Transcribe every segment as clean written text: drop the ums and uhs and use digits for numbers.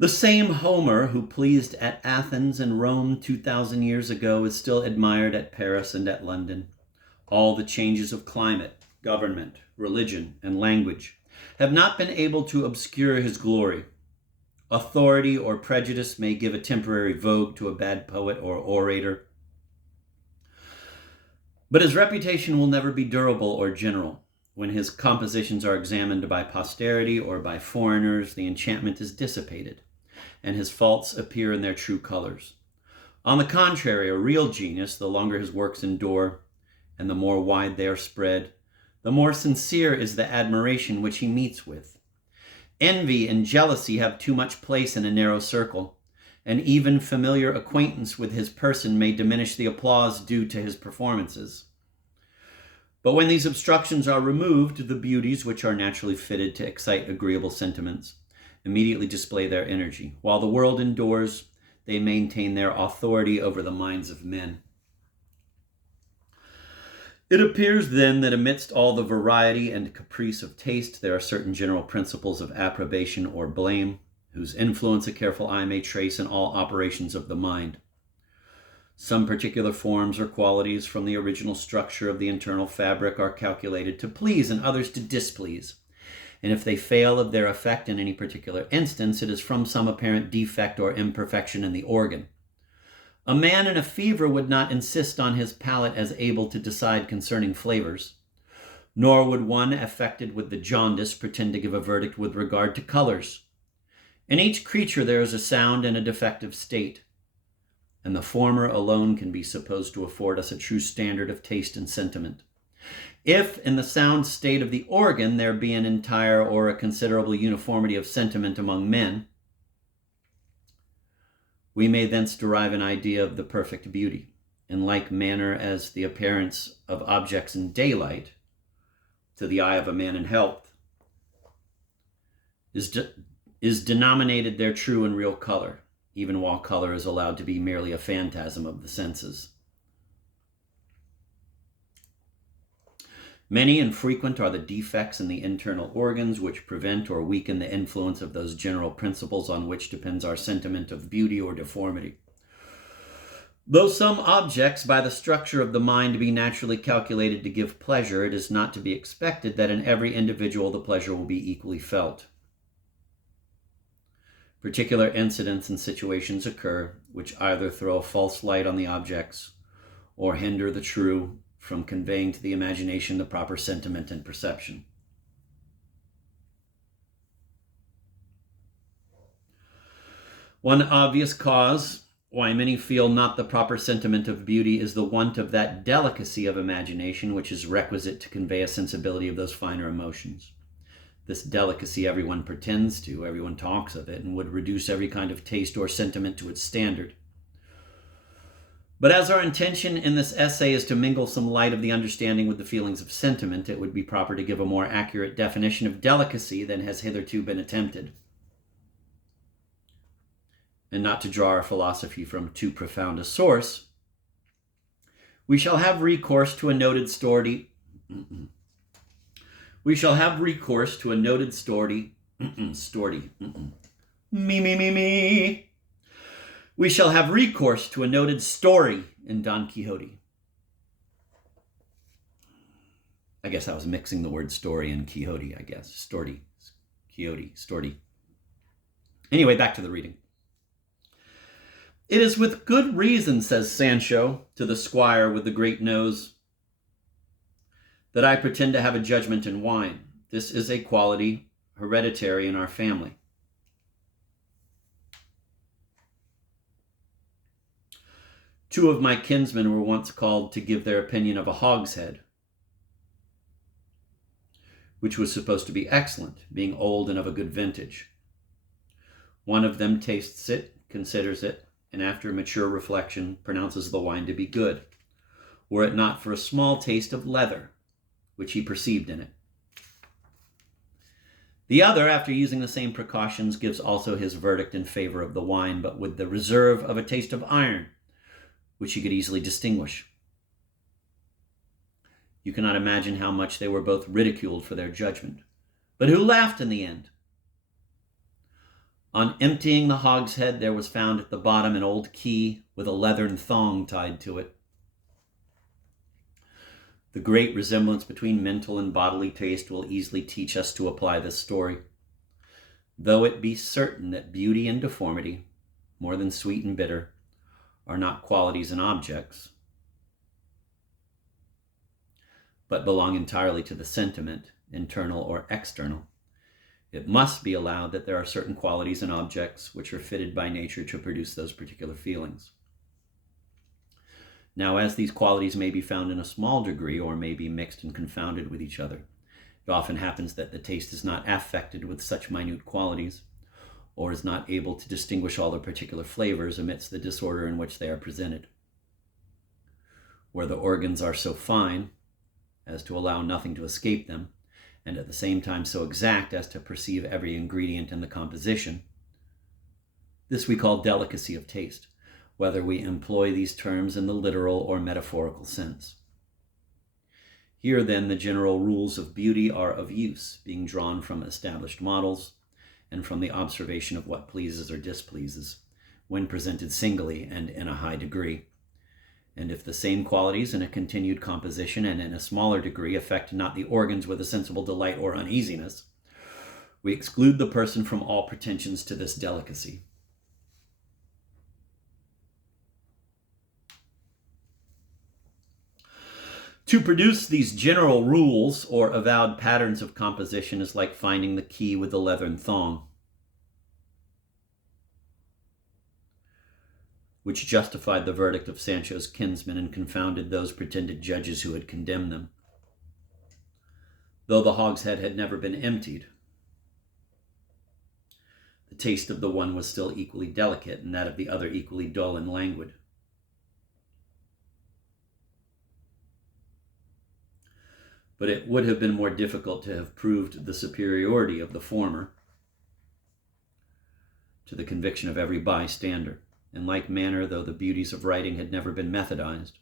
The same Homer who pleased at Athens and Rome 2,000 years ago is still admired at Paris and at London. All the changes of climate, government, religion, and language have not been able to obscure his glory. Authority or prejudice may give a temporary vogue to a bad poet or orator, but his reputation will never be durable or general. When his compositions are examined by posterity or by foreigners, the enchantment is dissipated, and his faults appear in their true colors. On the contrary, a real genius, the longer his works endure, and the more wide they are spread, the more sincere is the admiration which he meets with. Envy and jealousy have too much place in a narrow circle, and even familiar acquaintance with his person may diminish the applause due to his performances. But when these obstructions are removed, the beauties which are naturally fitted to excite agreeable sentiments immediately display their energy. While the world endures, they maintain their authority over the minds of men. It appears then that amidst all the variety and caprice of taste, there are certain general principles of approbation or blame, whose influence a careful eye may trace in all operations of the mind. Some particular forms or qualities from the original structure of the internal fabric are calculated to please and others to displease. And if they fail of their effect in any particular instance, it is from some apparent defect or imperfection in the organ. A man in a fever would not insist on his palate as able to decide concerning flavors, nor would one affected with the jaundice pretend to give a verdict with regard to colors. In each creature there is a sound and a defective state, and the former alone can be supposed to afford us a true standard of taste and sentiment. If, in the sound state of the organ, there be an entire or a considerable uniformity of sentiment among men, we may thence derive an idea of the perfect beauty, in like manner as the appearance of objects in daylight, to the eye of a man in health, is denominated their true and real color, even while color is allowed to be merely a phantasm of the senses. Many and frequent are the defects in the internal organs which prevent or weaken the influence of those general principles on which depends our sentiment of beauty or deformity. Though some objects by the structure of the mind be naturally calculated to give pleasure, it is not to be expected that in every individual the pleasure will be equally felt. Particular incidents and situations occur which either throw a false light on the objects or hinder the true from conveying to the imagination the proper sentiment and perception. One obvious cause why many feel not the proper sentiment of beauty is the want of that delicacy of imagination which is requisite to convey a sensibility of those finer emotions. This delicacy everyone pretends to, everyone talks of it, and would reduce every kind of taste or sentiment to its standard. But as our intention in this essay is to mingle some light of the understanding with the feelings of sentiment, it would be proper to give a more accurate definition of delicacy than has hitherto been attempted, and not to draw our philosophy from too profound a source. We shall have recourse to a noted story. We shall have recourse to a noted story. Me. We shall have recourse to a noted story in Don Quixote. I guess I was mixing the word story and Quixote, I guess. Storty. Quixote. Storty. Anyway, back to the reading. It is with good reason, says Sancho to the squire with the great nose, that I pretend to have a judgment in wine. This is a quality hereditary in our family. Two of my kinsmen were once called to give their opinion of a hogshead, which was supposed to be excellent, being old and of a good vintage. One of them tastes it, considers it, and after mature reflection pronounces the wine to be good, were it not for a small taste of leather, which he perceived in it. The other, after using the same precautions, gives also his verdict in favor of the wine, but with the reserve of a taste of iron, which he could easily distinguish. You cannot imagine how much they were both ridiculed for their judgment. But who laughed in the end? On emptying the hogshead, there was found at the bottom an old key with a leathern thong tied to it. The great resemblance between mental and bodily taste will easily teach us to apply this story. Though it be certain that beauty and deformity, more than sweet and bitter, are not qualities and objects, but belong entirely to the sentiment, internal or external, it must be allowed that there are certain qualities and objects which are fitted by nature to produce those particular feelings. Now, as these qualities may be found in a small degree or may be mixed and confounded with each other, it often happens that the taste is not affected with such minute qualities, or is not able to distinguish all the particular flavors amidst the disorder in which they are presented. Where the organs are so fine as to allow nothing to escape them, and at the same time so exact as to perceive every ingredient in the composition, this we call delicacy of taste, whether we employ these terms in the literal or metaphorical sense. Here, then, the general rules of beauty are of use, being drawn from established models and from the observation of what pleases or displeases, when presented singly and in a high degree. And if the same qualities in a continued composition and in a smaller degree affect not the organs with a sensible delight or uneasiness, we exclude the person from all pretensions to this delicacy. To produce these general rules or avowed patterns of composition is like finding the key with the leathern thong, which justified the verdict of Sancho's kinsmen and confounded those pretended judges who had condemned them. Though the hogshead had never been emptied, the taste of the one was still equally delicate, and that of the other equally dull and languid. But it would have been more difficult to have proved the superiority of the former to the conviction of every bystander. In like manner, though the beauties of writing had never been methodized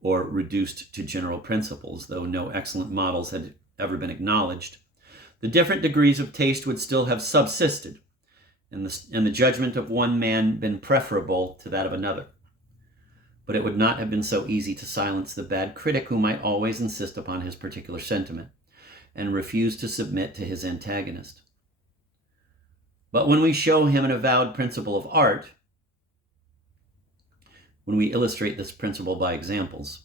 or reduced to general principles, though no excellent models had ever been acknowledged, the different degrees of taste would still have subsisted, and the judgment of one man been preferable to that of another. But it would not have been so easy to silence the bad critic who might always insist upon his particular sentiment and refuse to submit to his antagonist. But when we show him an avowed principle of art, when we illustrate this principle by examples,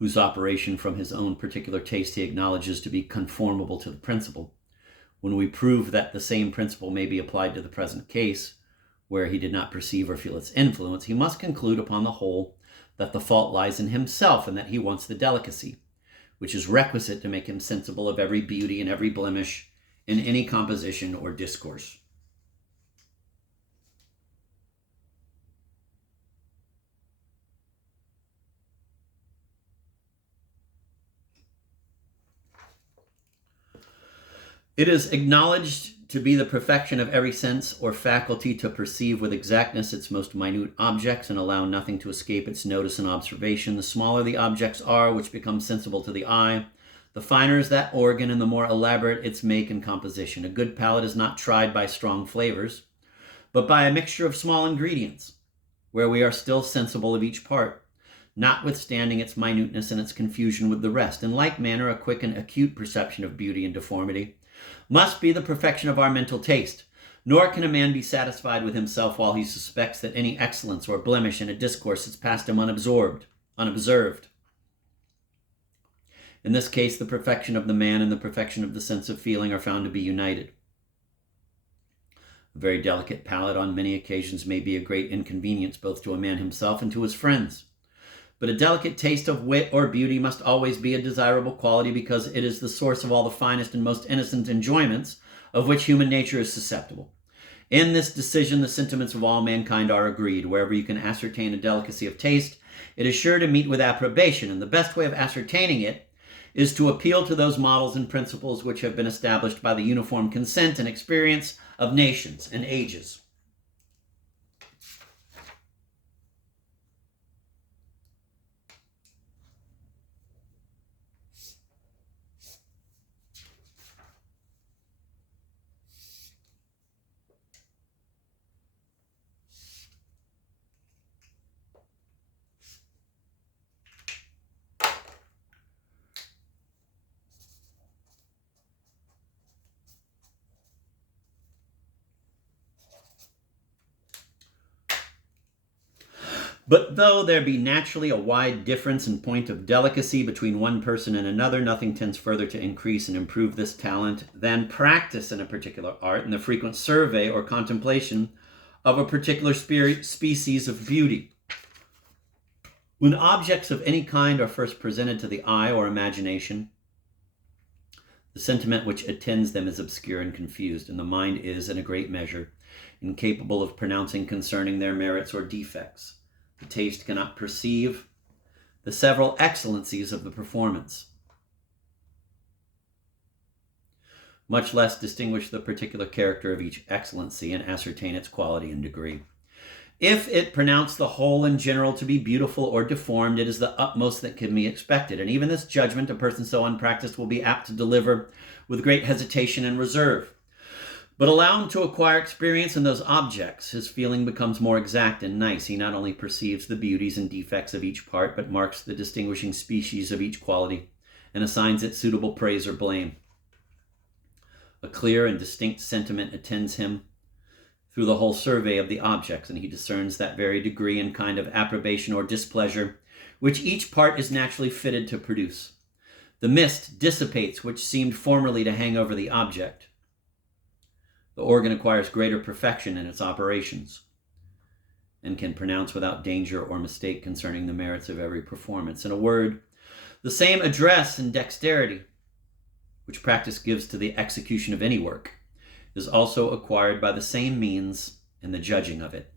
whose operation from his own particular taste he acknowledges to be conformable to the principle, when we prove that the same principle may be applied to the present case, where he did not perceive or feel its influence, he must conclude upon the whole that the fault lies in himself and that he wants the delicacy, which is requisite to make him sensible of every beauty and every blemish in any composition or discourse. It is acknowledged to be the perfection of every sense or faculty to perceive with exactness its most minute objects and allow nothing to escape its notice and observation. The smaller the objects are which become sensible to the eye, the finer is that organ and the more elaborate its make and composition. A good palate is not tried by strong flavors, but by a mixture of small ingredients, where we are still sensible of each part, notwithstanding its minuteness and its confusion with the rest. In like manner, a quick and acute perception of beauty and deformity must be the perfection of our mental taste, nor can a man be satisfied with himself while he suspects that any excellence or blemish in a discourse has passed him unobserved. In this case, the perfection of the man and the perfection of the sense of feeling are found to be united. A very delicate palate on many occasions may be a great inconvenience both to a man himself and to his friends. But a delicate taste of wit or beauty must always be a desirable quality, because it is the source of all the finest and most innocent enjoyments of which human nature is susceptible. In this decision, the sentiments of all mankind are agreed. Wherever you can ascertain a delicacy of taste, it is sure to meet with approbation, and the best way of ascertaining it is to appeal to those models and principles which have been established by the uniform consent and experience of nations and ages. But though there be naturally a wide difference in point of delicacy between one person and another, nothing tends further to increase and improve this talent than practice in a particular art and the frequent survey or contemplation of a particular species of beauty. When objects of any kind are first presented to the eye or imagination, the sentiment which attends them is obscure and confused, and the mind is, in a great measure, incapable of pronouncing concerning their merits or defects. The taste cannot perceive the several excellencies of the performance, much less distinguish the particular character of each excellency and ascertain its quality and degree. If it pronounce the whole in general to be beautiful or deformed, it is the utmost that can be expected, and even this judgment a person so unpracticed will be apt to deliver with great hesitation and reserve. But allow him to acquire experience in those objects, his feeling becomes more exact and nice. He not only perceives the beauties and defects of each part, but marks the distinguishing species of each quality, and assigns it suitable praise or blame. A clear and distinct sentiment attends him through the whole survey of the objects, and he discerns that very degree and kind of approbation or displeasure which each part is naturally fitted to produce. The mist dissipates which seemed formerly to hang over the object. The organ acquires greater perfection in its operations and can pronounce without danger or mistake concerning the merits of every performance. In a word, the same address and dexterity which practice gives to the execution of any work is also acquired by the same means in the judging of it.